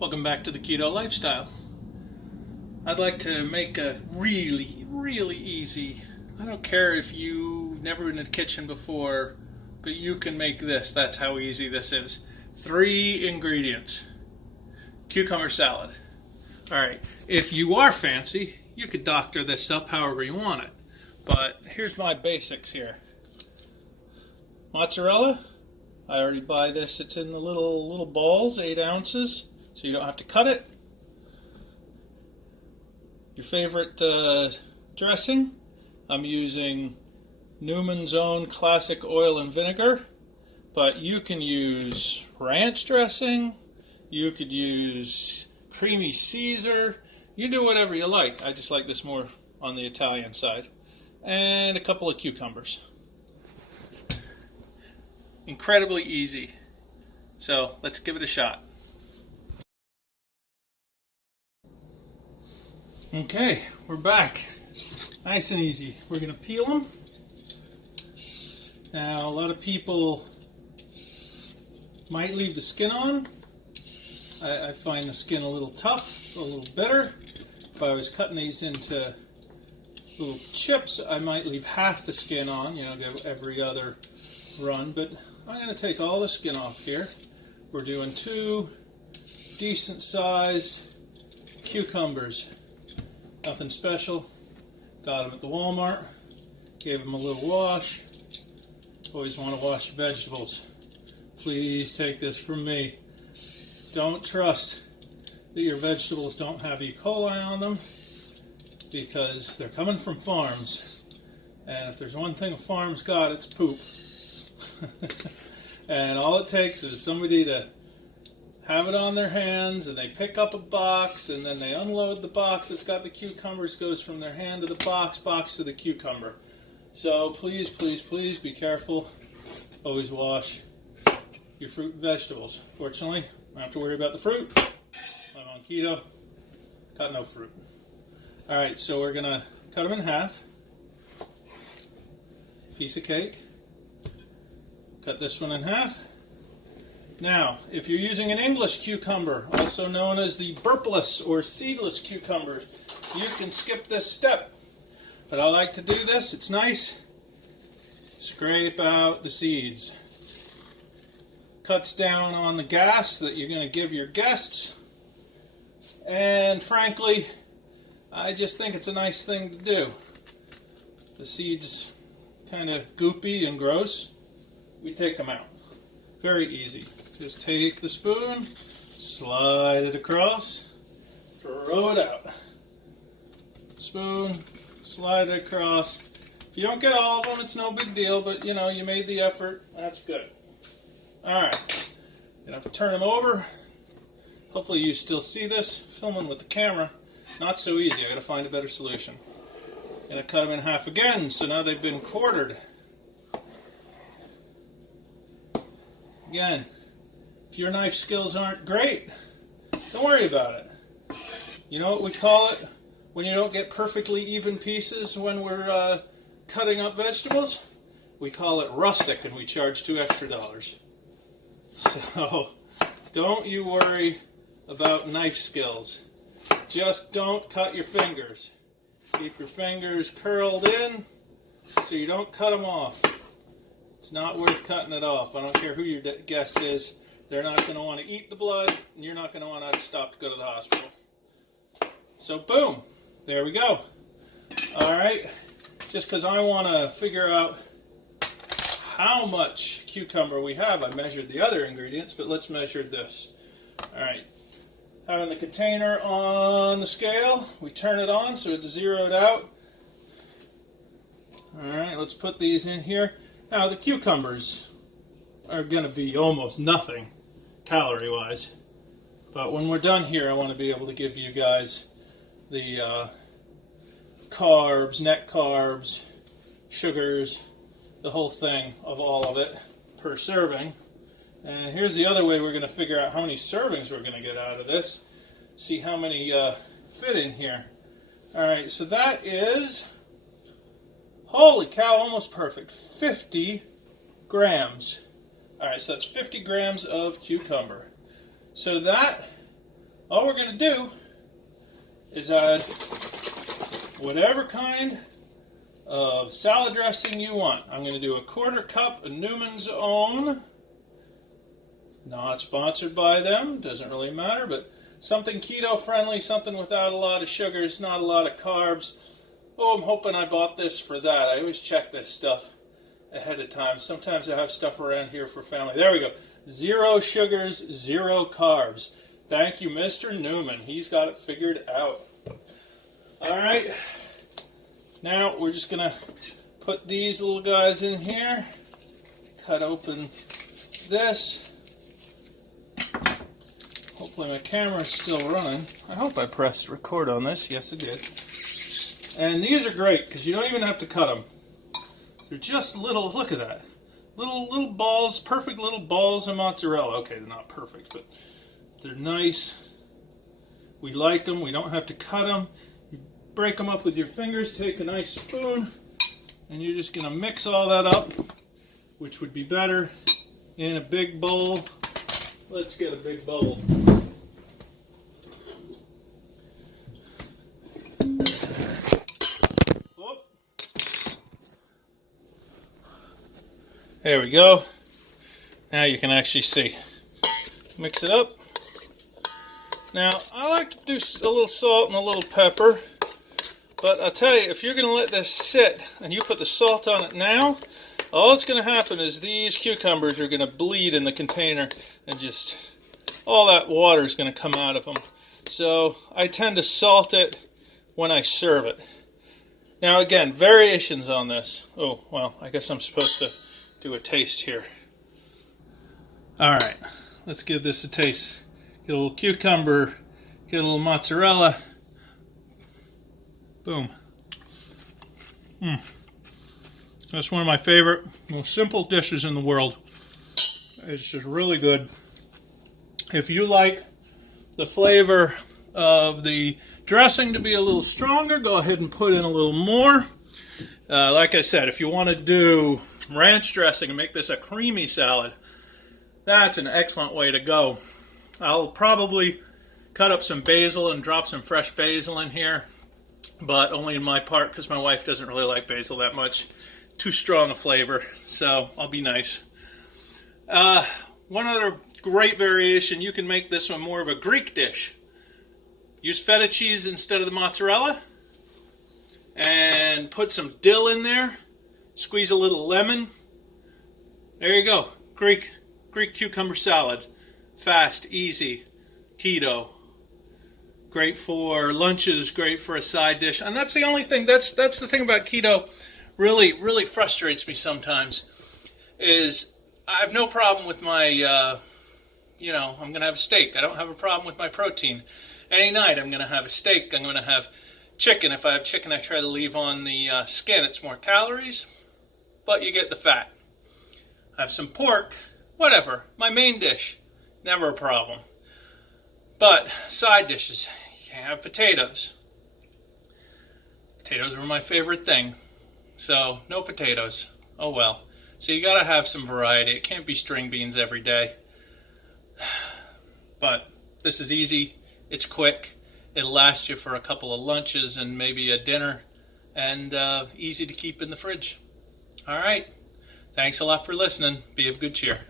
Welcome back to the Keto Lifestyle. I'd like to make a really easy, I don't care if you've never been in the kitchen before, but you can make this. That's how easy this is. 3 ingredients. Cucumber salad. Alright, if you are fancy, you could doctor this up however you want it. But here's my basics here. Mozzarella. I already buy this. It's in the little balls, 8 ounces. So you don't have to cut it. Your favorite dressing, I'm using Newman's Own Classic Oil and Vinegar, but you can use ranch dressing, you could use creamy Caesar, you do whatever you like. I just like this more on the Italian side. And a couple of cucumbers. Incredibly easy. So let's give it a shot. Okay, we're back. Nice and easy. We're going to peel them. Now, a lot of people might leave the skin on. I find the skin a little tough, a little bitter. If I was cutting these into little chips, I might leave half the skin on, every other run. But I'm going to take all the skin off here. We're doing 2 decent-sized cucumbers. Nothing special. Got them at the Walmart. Gave them a little wash. Always want to wash your vegetables. Please take this from me. Don't trust that your vegetables don't have E. coli on them, because they're coming from farms. And if there's one thing a farm's got, it's poop. And all it takes is somebody to have it on their hands, and they pick up a box, and then they unload the box that's got the cucumbers, goes from their hand to the box to the cucumber. So please be careful. Always wash your fruit and vegetables. Fortunately, I don't have to worry about the fruit. I'm on keto. Got no fruit. Alright, so we're going to cut them in half. Piece of cake. Cut this one in half. Now, if you're using an English cucumber, also known as the burpless or seedless cucumbers, you can skip this step. But I like to do this. It's nice. Scrape out the seeds. Cuts down on the gas that you're going to give your guests. And frankly, I just think it's a nice thing to do. The seeds kind of goopy and gross. We take them out. Very easy. Just take the spoon, slide it across, throw it out. Spoon, slide it across. If you don't get all of them, it's no big deal, but you made the effort. That's good. Alright. Gonna have to turn them over. Hopefully you still see this. Filming with the camera, not so easy. I gotta find a better solution. Gonna cut them in half again, so now they've been quartered. Again, if your knife skills aren't great, don't worry about it. You know what we call it when you don't get perfectly even pieces when we're cutting up vegetables? We call it rustic, and we charge $2 extra. So don't you worry about knife skills. Just don't cut your fingers. Keep your fingers curled in so you don't cut them off. It's not worth cutting it off. I don't care who your guest is. They're not going to want to eat the blood, and you're not going to want to stop to go to the hospital. So boom, there we go. All right, just because I want to figure out how much cucumber we have, I measured the other ingredients, but let's measure this. All right, having the container on the scale, we turn it on so it's zeroed out. All right, let's put these in here. Now, the cucumbers are going to be almost nothing calorie-wise. But when we're done here, I want to be able to give you guys the carbs, net carbs, sugars, the whole thing of all of it per serving. And here's the other way we're going to figure out how many servings we're going to get out of this. See how many fit in here. All right, so that is... holy cow, almost perfect. 50 grams. All right, so that's 50 grams of cucumber. So that all we're going to do is add whatever kind of salad dressing you want. I'm going to do a 1/4 cup of Newman's Own. Not sponsored by them, doesn't really matter, but something keto friendly, something without a lot of sugars, not a lot of carbs. Oh, I'm hoping I bought this for that. I always check this stuff ahead of time. Sometimes I have stuff around here for family. There we go. 0 sugars, 0 carbs. Thank you, Mr. Newman. He's got it figured out. All right. Now we're just going to put these little guys in here. Cut open this. Hopefully my camera's still running. I hope I pressed record on this. Yes, it did. And these are great because you don't even have to cut them. They're just little, look at that. Little balls, perfect little balls of mozzarella. Okay, they're not perfect, but they're nice. We like them. We don't have to cut them. You break them up with your fingers, take a nice spoon, and you're just going to mix all that up, which would be better in a big bowl. Let's get a big bowl. Whoop. There we go. Now you can actually see. Mix it up. Now, I like to do a little salt and a little pepper, but I'll tell you, if you're going to let this sit and you put the salt on it now, all that's going to happen is these cucumbers are going to bleed in the container and just all that water is going to come out of them. So I tend to salt it when I serve it. Now again, variations on this. Oh, well, I guess I'm supposed to do a taste here. All right, let's give this a taste. Get a little cucumber, get a little mozzarella. Boom. That's one of my favorite, most simple dishes in the world. It's just really good. If you like the flavor of the dressing to be a little stronger, go ahead and put in a little more. Like I said, if you want to do ranch dressing and make this a creamy salad, that's an excellent way to go. I'll probably cut up some basil and drop some fresh basil in here, but only in my part because my wife doesn't really like basil that much. Too strong a flavor, so I'll be nice. One other great variation, you can make this one more of a Greek dish. Use feta cheese instead of the mozzarella, and put some dill in there. Squeeze a little lemon. There you go, Greek cucumber salad. Fast, easy, keto. Great for lunches, great for a side dish. And that's the only thing, that's the thing about keto really frustrates me sometimes, is I have no problem with my, I'm going to have a steak. I don't have a problem with my protein. Any night I'm going to have a steak. I'm going to have chicken. If I have chicken, I try to leave on the skin. It's more calories, but you get the fat. I have some pork, whatever. My main dish, never a problem. But side dishes, you can't have potatoes. Potatoes were my favorite thing. So, no potatoes. Oh well. So you gotta have some variety. It can't be string beans every day. But this is easy. It's quick. It'll last you for a couple of lunches and maybe a dinner. And easy to keep in the fridge. Alright. Thanks a lot for listening. Be of good cheer.